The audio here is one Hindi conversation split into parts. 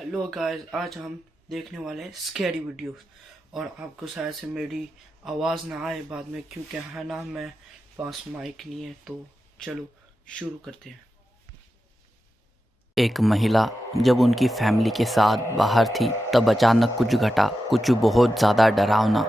हेलो गाइस, आज हम देखने वाले हैं स्कैरी वीडियोस। और आपको शायद से मेरी आवाज़ ना आए बाद में, क्योंकि है ना मैं पास माइक नहीं है। तो चलो शुरू करते हैं। एक महिला जब उनकी फैमिली के साथ बाहर थी तब अचानक कुछ घटा, कुछ बहुत ज़्यादा डरावना।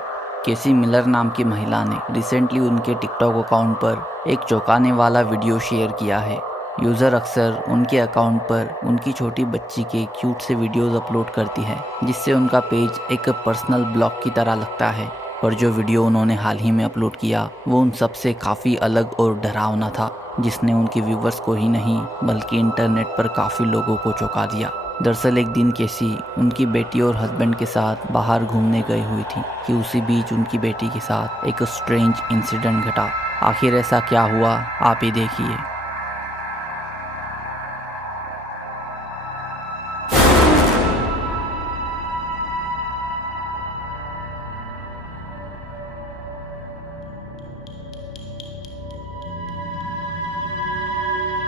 केसी मिलर नाम की महिला ने रिसेंटली उनके टिकटॉक अकाउंट पर एक चौंकाने वाला वीडियो शेयर किया है। यूज़र अक्सर उनके अकाउंट पर उनकी छोटी बच्ची के क्यूट से वीडियोस अपलोड करती है, जिससे उनका पेज एक पर्सनल ब्लॉग की तरह लगता है। पर जो वीडियो उन्होंने हाल ही में अपलोड किया वो उन सब से काफ़ी अलग और डरावना था, जिसने उनके व्यूवर्स को ही नहीं बल्कि इंटरनेट पर काफ़ी लोगों को चौंका दिया। दरअसल एक दिन केसी उनकी बेटी और हस्बैंड के साथ बाहर घूमने गई हुई थी कि उसी बीच उनकी बेटी के साथ एक स्ट्रेंज इंसिडेंट घटा। आखिर ऐसा क्या हुआ, आप ही देखिए।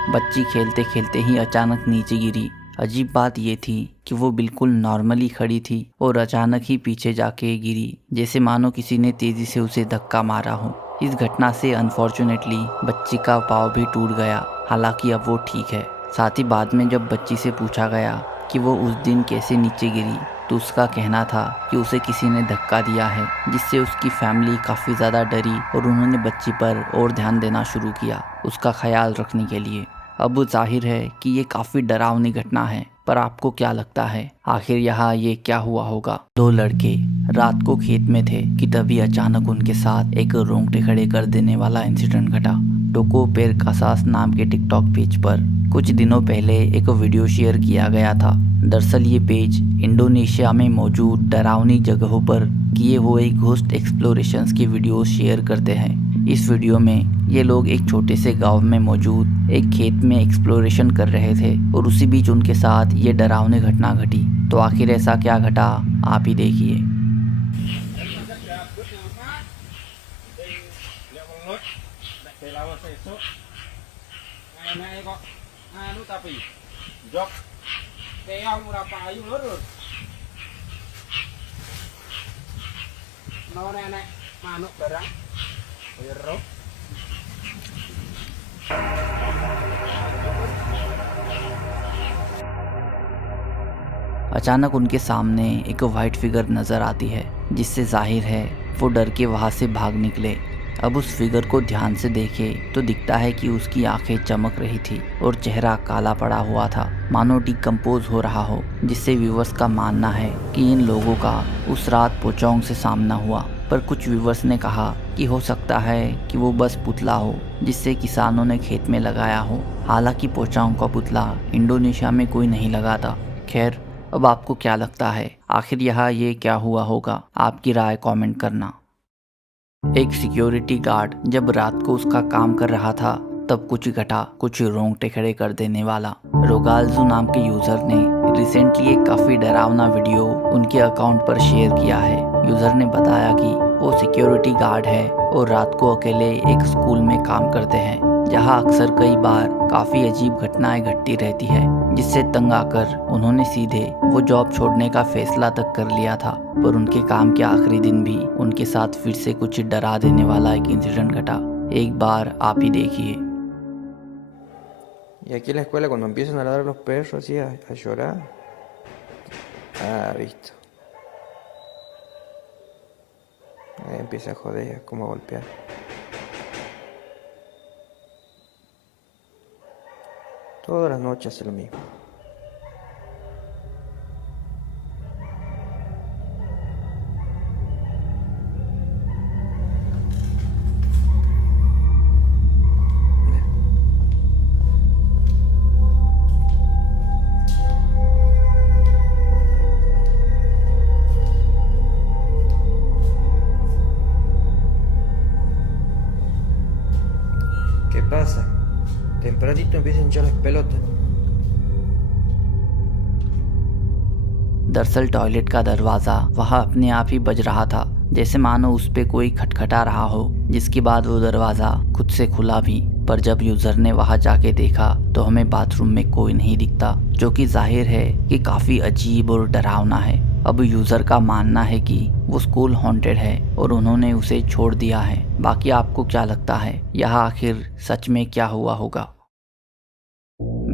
बच्ची खेलते खेलते ही अचानक नीचे गिरी। अजीब बात ये थी कि वो बिल्कुल नॉर्मली खड़ी थी और अचानक ही पीछे जाके गिरी, जैसे मानो किसी ने तेजी से उसे धक्का मारा हो। इस घटना से अनफॉर्चुनेटली बच्ची का पाँव भी टूट गया। हालांकि अब वो ठीक है। साथ ही बाद में जब बच्ची से पूछा गया कि वो उस दिन कैसे नीचे गिरी, तो उसका कहना था कि उसे किसी ने धक्का दिया है, जिससे उसकी फैमिली काफ़ी ज़्यादा डरी और उन्होंने बच्ची पर और ध्यान देना शुरू किया, उसका ख्याल रखने के लिए। अब जाहिर है कि ये काफ़ी डरावनी घटना है, पर आपको क्या लगता है आखिर यहाँ ये क्या हुआ होगा? दो लड़के रात को खेत में थे कि तभी अचानक उनके साथ एक रोंगटे खड़े कर देने वाला इंसिडेंट घटा। टोको पेर कासास नाम के टिकटॉक पेज पर कुछ दिनों पहले एक वीडियो शेयर किया गया था। दरअसल ये पेज इंडोनेशिया में मौजूद डरावनी जगहों पर किए हुए घोस्ट एक्सप्लोरेशंस की वीडियोस शेयर करते हैं। इस वीडियो में ये लोग एक छोटे से गांव में मौजूद एक खेत में एक्सप्लोरेशन कर रहे थे और उसी बीच उनके साथ ये डरावनी घटना घटी। तो आखिर ऐसा क्या घटा, आप ही देखिए। अचानक उनके सामने एक वाइट फिगर नज़र आती है, जिससे जाहिर है वो डर के वहाँ से भाग निकले। अब उस फिगर को ध्यान से देखे तो दिखता है कि उसकी आंखें चमक रही थी और चेहरा काला पड़ा हुआ था, मानो डिकम्पोज हो रहा हो, जिससे व्यूवर्स का मानना है कि इन लोगों का उस रात पोचोंग से सामना हुआ। पर कुछ व्यूवर्स ने कहा कि हो सकता है कि वो बस पुतला हो जिससे किसानों ने खेत में लगाया हो। हालांकि पोचोंग का पुतला इंडोनेशिया में कोई नहीं लगाता। खैर, अब आपको क्या लगता है आखिर यहाँ ये क्या हुआ होगा? आपकी राय कमेंट करना। एक सिक्योरिटी गार्ड जब रात को उसका काम कर रहा था तब कुछ घटा, कुछ रोंगटे खड़े कर देने वाला। रोगाल्जू नाम के यूजर ने रिसेंटली एक काफी डरावना वीडियो उनके अकाउंट पर शेयर किया है। यूजर ने बताया कि वो सिक्योरिटी गार्ड है और रात को अकेले एक स्कूल में काम करते हैं, जहां अक्सर कई बार काफी अजीब घटनाएं घटती रहती है, जिससे तंग आकर उन्होंने सीधे वो जॉब छोड़ने का फैसला तक कर लिया था। पर उनके काम के आखिरी दिन भी उनके साथ फिर से कुछ डरा देने वाला एक इंसिडेंट घटा। एक बार आप ही देखिए। Y aquí en la escuela cuando empiezan a ladrar los perros así a llorar. Ah, visto. Ahí empieza a joder, como a golpear. Todas las noches hace lo mismo. ¿Qué pasa? Tempranito empiezan a hinchar las pelotas. दरअसल टॉयलेट का दरवाज़ा वहाँ अपने आप ही बज रहा था, जैसे मानो उस पे कोई खटखटा रहा हो, जिसके बाद वो दरवाज़ा खुद से खुला भी। पर जब यूजर ने वहां जाके देखा तो हमें बाथरूम में कोई नहीं दिखता, जो कि जाहिर है कि काफी अजीब और डरावना है। अब यूजर का मानना है कि वो स्कूल हॉन्टेड है और उन्होंने उसे छोड़ दिया है। बाकी आपको क्या लगता है, यह आखिर सच में क्या हुआ होगा?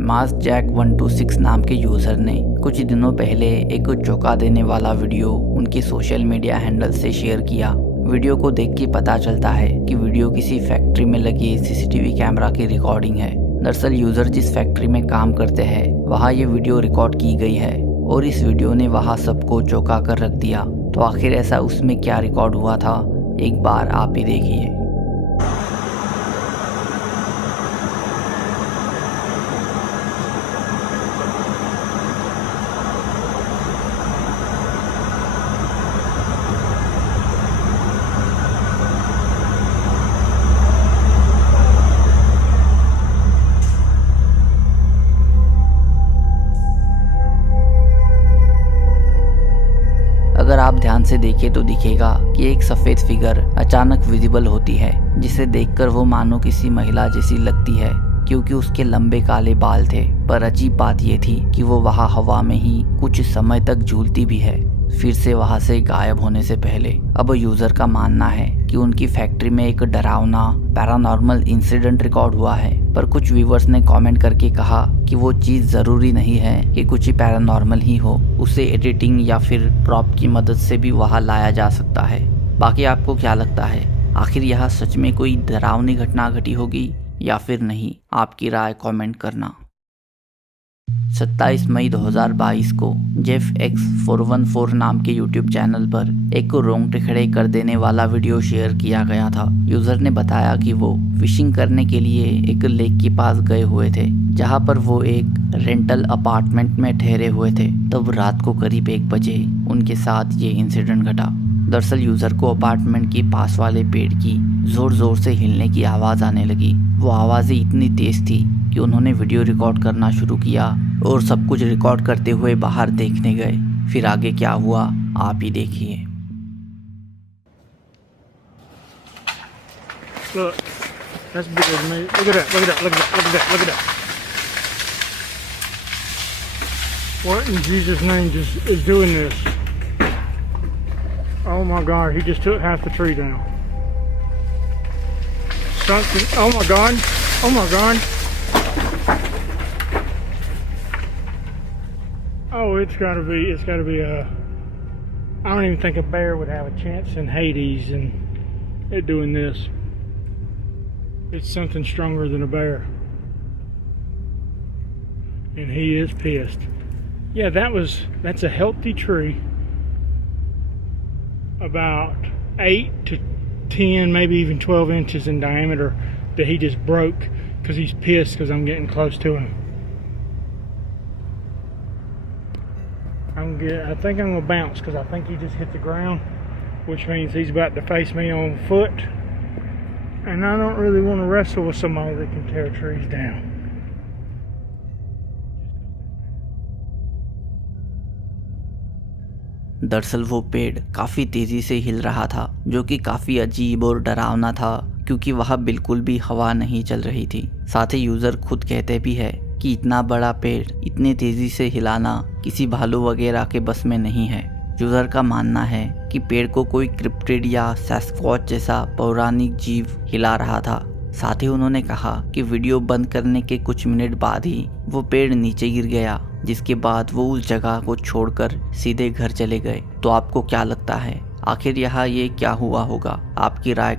मास जैक 126 नाम के यूजर ने कुछ दिनों पहले एक चौंका देने वाला वीडियो उनके सोशल मीडिया हैंडल से शेयर किया। वीडियो को देख के पता चलता है कि वीडियो किसी फैक्ट्री में लगे सीसीटीवी कैमरा की रिकॉर्डिंग है। दरअसल यूजर जिस फैक्ट्री में काम करते हैं वहाँ ये वीडियो रिकॉर्ड की गई है और इस वीडियो ने वहाँ सबको चौंका कर रख दिया। तो आखिर ऐसा उसमें क्या रिकॉर्ड हुआ था, एक बार आप ही देखिए। अगर आप ध्यान से देखें तो दिखेगा कि एक सफेद फिगर अचानक विजिबल होती है, जिसे देखकर वो मानो किसी महिला जैसी लगती है, क्योंकि उसके लंबे काले बाल थे। पर अजीब बात ये थी कि वो वहाँ हवा में ही कुछ समय तक झूलती भी है, फिर से वहाँ से गायब होने से पहले। अब यूजर का मानना है कि उनकी फैक्ट्री में एक डरावना पैरानॉर्मल इंसिडेंट रिकॉर्ड हुआ है, पर कुछ व्यूवर्स ने कमेंट करके कहा कि वो चीज़ ज़रूरी नहीं है कि कुछ ही पैरानॉर्मल ही हो, उसे एडिटिंग या फिर प्रॉप की मदद से भी वहाँ लाया जा सकता है। बाकी आपको क्या लगता है, आखिर यह सच में कोई डरावनी घटना घटी होगी या फिर नहीं? आपकी राय कमेंट करना। 27 मई 2022 को जेफ एक्स 414 नाम के यूट्यूब चैनल पर एक रोंगटे खड़े कर देने वाला वीडियो शेयर किया गया था। यूजर ने बताया कि वो फिशिंग करने के लिए एक लेक के पास गए हुए थे, जहां पर वो एक रेंटल अपार्टमेंट में ठहरे हुए थे। तब रात को करीब 1 बजे उनके साथ ये इंसिडेंट घटा। दरअसल यूजर को अपार्टमेंट के पास वाले पेड़ की जोर जोर से हिलने की आवाज़ आने लगी। वो आवाज़ें इतनी तेज थी कि उन्होंने वीडियो रिकॉर्ड करना शुरू किया और सब कुछ रिकॉर्ड करते हुए बाहर देखने गए। फिर आगे क्या हुआ आप ही देखिए। Look, that's bigger than me. Look at that, look at that, look at that, look at that, look at that. What in Jesus' name just is doing this? Oh my God, he just took half the tree down. Something, oh my God, oh my God. Oh, it's gotta be I don't even think a bear would have a chance in Hades and it doing this. It's something stronger than a bear. And he is pissed. Yeah, that's a healthy tree. About 8 to 10, maybe even 12 inches in diameter that he just broke because he's pissed because I'm getting close to him. I think I'm gonna bounce because I think he just hit the ground, which means he's about to face me on foot. And I don't really want to wrestle with somebody that can tear trees down. दरअसल वो पेड़ काफ़ी तेज़ी से हिल रहा था, जो कि काफ़ी अजीब और डरावना था, क्योंकि वहाँ बिल्कुल भी हवा नहीं चल रही थी। साथ ही यूज़र खुद कहते भी है कि इतना बड़ा पेड़ इतनी तेज़ी से हिलाना किसी भालू वगैरह के बस में नहीं है। यूज़र का मानना है कि पेड़ को कोई क्रिप्टिड या सैस्क्वॉच जैसा पौराणिक जीव हिला रहा था। साथ ही उन्होंने कहा कि वीडियो बंद करने के कुछ मिनट बाद ही वो पेड़ नीचे गिर गया, जिसके बाद वो उस जगह को छोड़कर सीधे घर चले गए। तो आपको क्या लगता है, आखिर यहाँ ये क्या हुआ होगा? आपकी राय